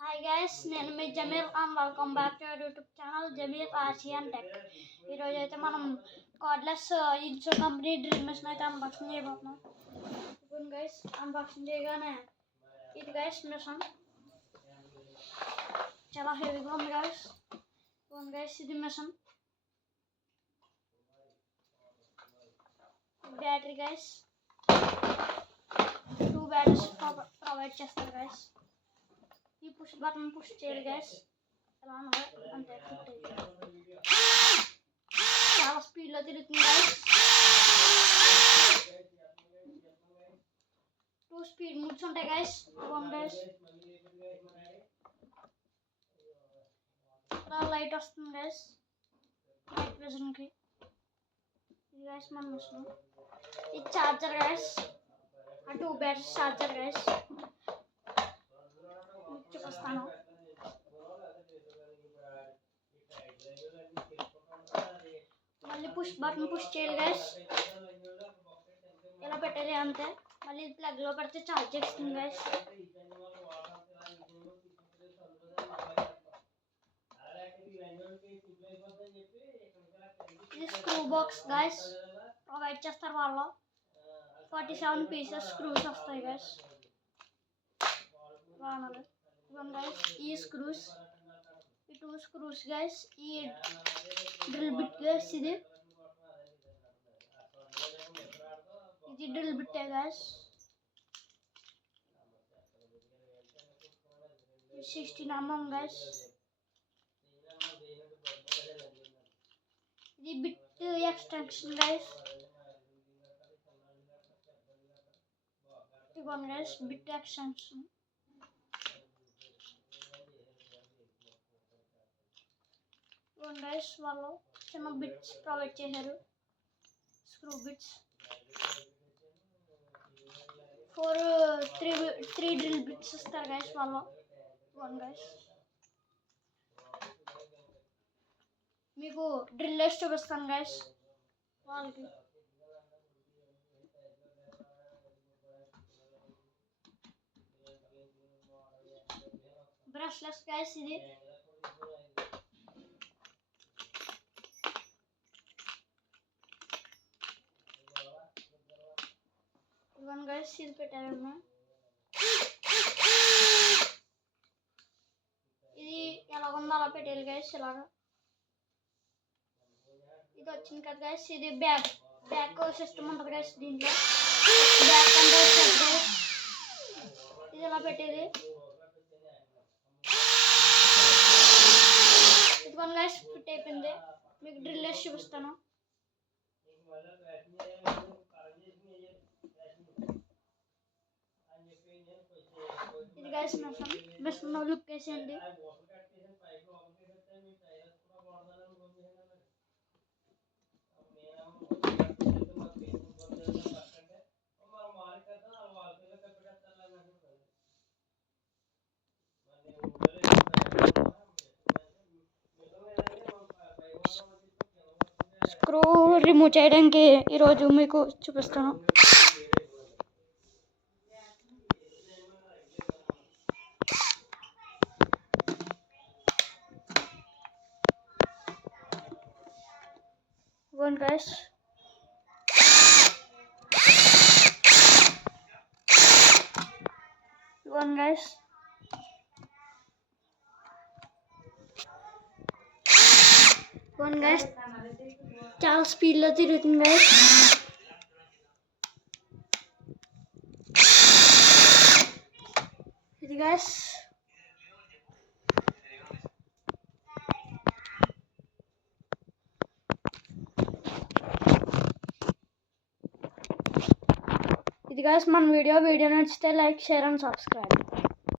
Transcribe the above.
Hi guys, నేను మీ Zameer and welcome back to YouTube channel Zameer Asian tech. ఈరోజు అయితే మనం కార్డ్లెస్ ఇన్సో కంపెనీ డ్రిల్ మిషన్ అయితే అన్బాక్సింగ్ చేయబోతున్నాం. ఇప్పుడు గైస్ అన్బాక్సింగ్ చేయగానే ఇది గైస్ మిషన్ చాలా హెవీగా ఉంది గైస్. ఇప్పుడు గైస్ ఇది mission battery guys 2 batteries provide చేస్తారు గైస్. ఈ పుష్ బటన్ పుష్ చేయాలి గైస్. ఎలా అంటే చాలా స్పీడ్లో తిరుగుతుంది గైస్. 2 స్పీడ్ మూడ్స్ ఉంటాయి గైస్. గైస్ ఇక్కడ లైట్ వస్తుంది గైస్, నైట్ విజన్కి. ఇది గైస్ మన మిషన్. ఇది చార్జర్ గైస్, ఆ 2 బ్యాటరీస్ చార్జర్ గైస్. చూపిస్తాను. మళ్ళీ పుష్ బటన్ పుష్ చేయాలి గైస్. ఇలా పెట్టాలి అంతే. మళ్ళీ ప్లగ్ లో పెడితే ఛార్జ్ చేస్తుంది గైస్. ఇది స్క్రూ బాక్స్ గైస్ ప్రొవైడ్ చేస్తారు వాళ్ళు. 47 పీసెస్ స్క్రూస్ వస్తాయి గైస్. ఈ స్క్రూస్, ఈ 2 స్క్రూస్ గైస్. ఈ డ్రిల్ బిట్ గైస్. ఇది drill bit guys. 16 mm guys. ఇది బిట్ ఎక్స్టెన్షన్ గైస్. ఇదిగోండి గైస్ బిట్ ఎక్స్టెన్షన్. గైస్ వాళ్ళు చిన్న బిట్స్ ప్రొవైడ్ చేశారు, స్క్రూ బిట్స్. 3 డ్రిల్ బిట్స్ ఇస్తారు గైస్ వాళ్ళు. గైస్ మీకు డ్రిల్ వేసి చూపిస్తాను గైస్ వాళ్ళకి. Brushless guys. ఇది ఇవన్నీ గైస్ ఇది పెట్టారన్నా. ఇది ఎలా ఉందో అలా పెట్టాలి గైస్. ఇలాగా ఇది వచ్చింది కదా గైస్. ఇది బ్యాక్ సిస్టమ్ ఉంటుంది గైస్. దీంట్లో బ్యాక్ అంటే ఇది ఎలా పెట్టేది. ఇదిగోండి గైస్ ఫిట్ అయిపోయింది. మీకు డ్రిల్ వేసి చూపిస్తాను. ఇది గైస్ మిషన్ లుక్ వేసేయండి. స్క్రూ రిమూవ్ చేయడానికి ఈరోజు మీకు చూపిస్తాను. Guys, guys, చాలా స్పీడ్లో తిరుగుతుంది గైస్. ఇది గైస్ మన వీడియో నచ్చితే లైక్, షేర్ అండ్ సబ్స్క్రైబ్.